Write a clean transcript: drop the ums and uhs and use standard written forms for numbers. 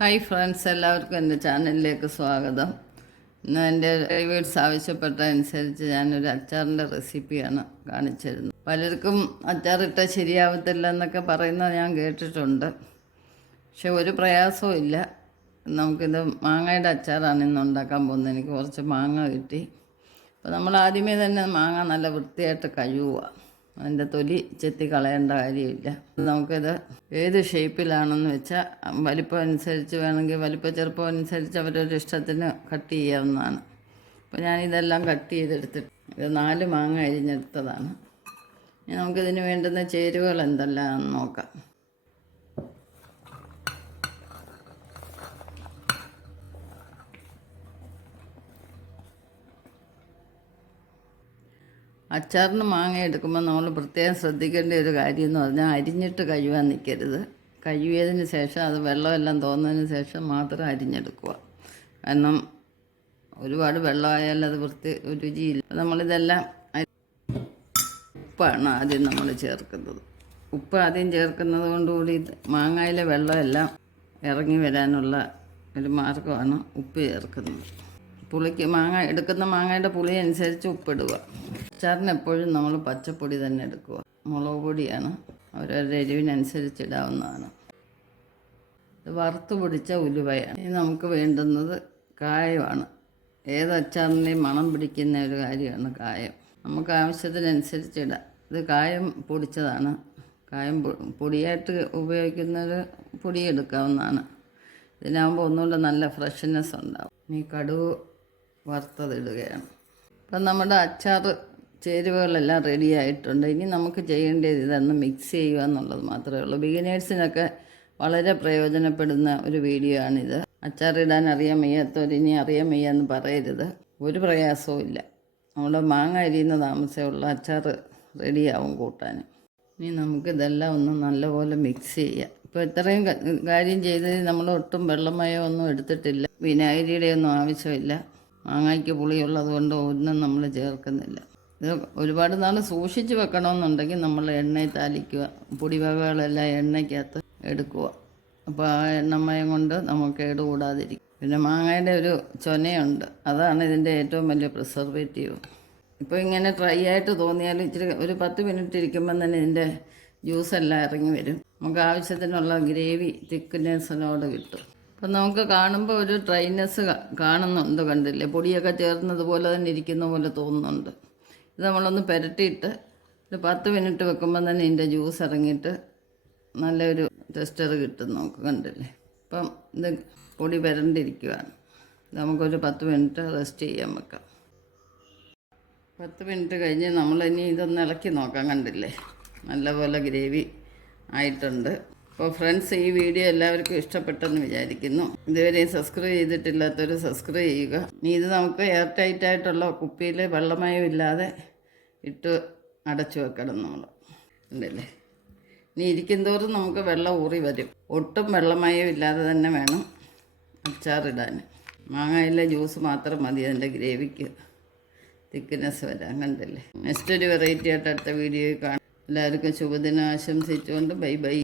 Hi friends, എല്ലാവർക്കും എൻ്റെ ചാനലിലേക്ക് സ്വാഗതം. ഇന്ന് എൻ്റെ ഡ്രൈവേഴ്സ് ആവശ്യപ്പെട്ട അനുസരിച്ച് ഞാനൊരു അച്ചാറിൻ്റെ റെസിപ്പിയാണ് കാണിച്ചിരുന്നത്. പലർക്കും അച്ചാറിട്ട ശരിയാവത്തില്ല എന്നൊക്കെ പറയുന്നത് ഞാൻ കേട്ടിട്ടുണ്ട്. പക്ഷെ ഒരു പ്രയാസവും ഇല്ല. നമുക്കിത് മാങ്ങയുടെ അച്ചാറാണ് ഇന്ന് ഉണ്ടാക്കാൻ പോകുന്നത്. എനിക്ക് കുറച്ച് മാങ്ങ കിട്ടി. അപ്പോൾ നമ്മൾ ആദ്യമേ തന്നെ മാങ്ങ നല്ല വൃത്തിയായിട്ട് കഴുകുക. അതിൻ്റെ തൊലി ചെത്തി കളയേണ്ട കാര്യമില്ല. നമുക്കിത് ഏത് ഷേപ്പിലാണെന്ന് വെച്ചാൽ വലിപ്പം അനുസരിച്ച് വേണമെങ്കിൽ വലിപ്പം ചെറുപ്പം അനുസരിച്ച് അവരൊരു ഇഷ്ടത്തിന് കട്ട് ചെയ്യാവുന്നതാണ്. അപ്പോൾ ഞാനിതെല്ലാം കട്ട് ചെയ്തെടുത്തിട്ട് ഇത് 4 മാങ്ങ അരിഞ്ഞെടുത്തതാണ്. ഇനി നമുക്കിതിന് വേണ്ടുന്ന ചേരുവകൾ എന്തെല്ലാമെന്ന് നോക്കാം. അച്ചാറിന് മാങ്ങ എടുക്കുമ്പോൾ നമ്മൾ പ്രത്യേകം ശ്രദ്ധിക്കേണ്ട ഒരു കാര്യം എന്ന് പറഞ്ഞാൽ അരിഞ്ഞിട്ട് കഴുകാൻ നിൽക്കരുത്. കഴുകിയതിന് ശേഷം അത് വെള്ളമെല്ലാം തോന്നതിന് ശേഷം മാത്രം അരിഞ്ഞെടുക്കുക. കാരണം ഒരുപാട് വെള്ളമായാൽ അത് രുചിയില്ല. നമ്മളിതെല്ലാം ഉപ്പാണ് ആദ്യം നമ്മൾ ചേർക്കുന്നത്. ഉപ്പ് ആദ്യം ചേർക്കുന്നത് കൊണ്ടുകൂടി മാങ്ങയിലെ വെള്ളമെല്ലാം ഇറങ്ങി വരാനുള്ള ഒരു മാർഗ്ഗമാണ് ഉപ്പ് ചേർക്കുന്നത്. പുളിക്ക് എടുക്കുന്ന മാങ്ങയുടെ പുളി അനുസരിച്ച് ഉപ്പിടുക. അച്ചാറിന് എപ്പോഴും നമ്മൾ പച്ചപ്പൊടി തന്നെ എടുക്കുക. മുളക് പൊടിയാണ് അവരവരുടെ എരിവിനനുസരിച്ച് ഇടാവുന്നതാണ്. ഇത് വറുത്ത് പൊടിച്ച ഉലുവയാണ്. ഇനി നമുക്ക് വേണ്ടുന്നത് കായമാണ്. ഏത് അച്ചാറിൻ്റെയും മണം പിടിക്കുന്ന ഒരു കാര്യമാണ് കായം. നമുക്ക് ആവശ്യത്തിനനുസരിച്ച് ഇടാം. ഇത് കായം പൊടിച്ചതാണ്. കായം പൊടിയായിട്ട് ഉപയോഗിക്കുന്നത് പൊടിയെടുക്കാവുന്നതാണ്. ഇതിനാകുമ്പോൾ ഒന്നുകൂടെ നല്ല ഫ്രഷ്നെസ് ഉണ്ടാവും. ഇനി കടുക് വറുത്തതിടുകയാണ്. അപ്പം നമ്മുടെ അച്ചാർ ചേരുവകളെല്ലാം റെഡി ആയിട്ടുണ്ട്. ഇനി നമുക്ക് ചെയ്യേണ്ടത് ഇതൊന്ന് മിക്സ് ചെയ്യുക എന്നുള്ളത് മാത്രമേ ഉള്ളൂ. ബിഗിനേഴ്സിനൊക്കെ വളരെ പ്രയോജനപ്പെടുന്ന ഒരു വീഡിയോ ആണിത്. അച്ചാറിടാൻ അറിയാൻ വയ്യാത്തവർ ഇനി അറിയാൻ വയ്യാന്ന് പറയരുത്. ഒരു പ്രയാസവും ഇല്ല. നമ്മുടെ മാങ്ങ അരിയുന്ന താമസമേ ഉള്ള അച്ചാർ റെഡിയാവും കൂട്ടാൻ. ഇനി നമുക്കിതെല്ലാം ഒന്ന് നല്ലപോലെ മിക്സ് ചെയ്യാം. ഇപ്പോൾ ഇത്രയും കാര്യം ചെയ്തത് നമ്മൾ ഒട്ടും വെള്ളമയോ ഒന്നും എടുത്തിട്ടില്ല. വിനാഗിരിയുടെ ഒന്നും ആവശ്യമില്ല. മാങ്ങയ്ക്ക് പുളിയുള്ളത് കൊണ്ട് ഒന്നും നമ്മൾ ചേർക്കുന്നില്ല. ഇത് ഒരുപാട് നാൾ സൂക്ഷിച്ച് വെക്കണമെന്നുണ്ടെങ്കിൽ നമ്മൾ എണ്ണയിൽ താളിക്കുക. പൊടിവകകളെല്ലാം എണ്ണയ്ക്കകത്ത് എടുക്കുക. അപ്പോൾ ആ എണ്ണമയം കൊണ്ട് നമുക്ക് കേടുകൂടാതിരിക്കും. പിന്നെ മാങ്ങയുടെ ഒരു ചൊനയുണ്ട്, അതാണ് ഇതിൻ്റെ ഏറ്റവും വലിയ പ്രിസർവേറ്റീവ്. ഇപ്പോൾ ഇങ്ങനെ ഡ്രൈ ആയിട്ട് തോന്നിയാൽ ഇച്ചിരി ഒരു 10 മിനിറ്റ് ഇരിക്കുമ്പം തന്നെ ഇതിൻ്റെ ജ്യൂസെല്ലാം ഇറങ്ങി വരും. നമുക്ക് ആവശ്യത്തിനുള്ള ഗ്രേവി തിക്നെസ്സിനോട് കിട്ടും. അപ്പം നമുക്ക് കാണുമ്പോൾ ഒരു ഡ്രൈനെസ് കാണുന്നുണ്ട്, കണ്ടില്ലേ? പൊടിയൊക്കെ ചേർന്നതുപോലെ തന്നെ ഇരിക്കുന്ന പോലെ തോന്നുന്നുണ്ട്. ഇത് നമ്മളൊന്ന് പുരട്ടിയിട്ട് ഒരു 10 മിനിറ്റ് വെക്കുമ്പോൾ തന്നെ ഇതിൻ്റെ ജ്യൂസ് ഇറങ്ങിയിട്ട് നല്ലൊരു ടെക്സ്ചർ കിട്ടും നമുക്ക്, കണ്ടില്ലേ? അപ്പം ഇത് പൊടി പുരണ്ടിരിക്കുകയാണ്. നമുക്കൊരു 10 മിനിറ്റ് റെസ്റ്റ് ചെയ്യാൻ വെക്കാം. 10 മിനിറ്റ് കഴിഞ്ഞ് നമ്മളിനി ഇതൊന്ന് ഇളക്കി നോക്കാം. കണ്ടില്ലേ, നല്ലപോലെ ഗ്രേവി ആയിട്ടുണ്ട്. അപ്പോൾ ഫ്രണ്ട്സ്, ഈ വീഡിയോ എല്ലാവർക്കും ഇഷ്ടപ്പെട്ടെന്ന് വിചാരിക്കുന്നു. ഇതുവരെ സബ്സ്ക്രൈബ് ചെയ്തിട്ടില്ലാത്തവർ സബ്സ്ക്രൈബ് ചെയ്യുക. ഇനി ഇത് നമുക്ക് എയർ ടൈറ്റ് ആയിട്ടുള്ള കുപ്പിയിൽ വെള്ളമയം ഇല്ലാതെ ഇട്ട് അടച്ചു വെക്കണം നമ്മൾ, ഉണ്ടല്ലേ? ഇനി ഇരിക്കുന്തോറും നമുക്ക് വെള്ളം ഊറി വരും. ഒട്ടും വെള്ളമയം ഇല്ലാതെ തന്നെ വേണം അച്ചാറിടാൻ. മാങ്ങയിലെ ജ്യൂസ് മാത്രം മതി അതിൻ്റെ ഗ്രേവിക്ക് തിക്നെസ് വരാൻ, കണ്ടില്ലേ? നെക്സ്റ്റ് ഒരു വെറൈറ്റി ആയിട്ട് അടുത്ത വീഡിയോയിൽ കാണാം. എല്ലാവർക്കും ശുഭദിനം ആശംസിച്ചുകൊണ്ട് ബൈ ബൈ.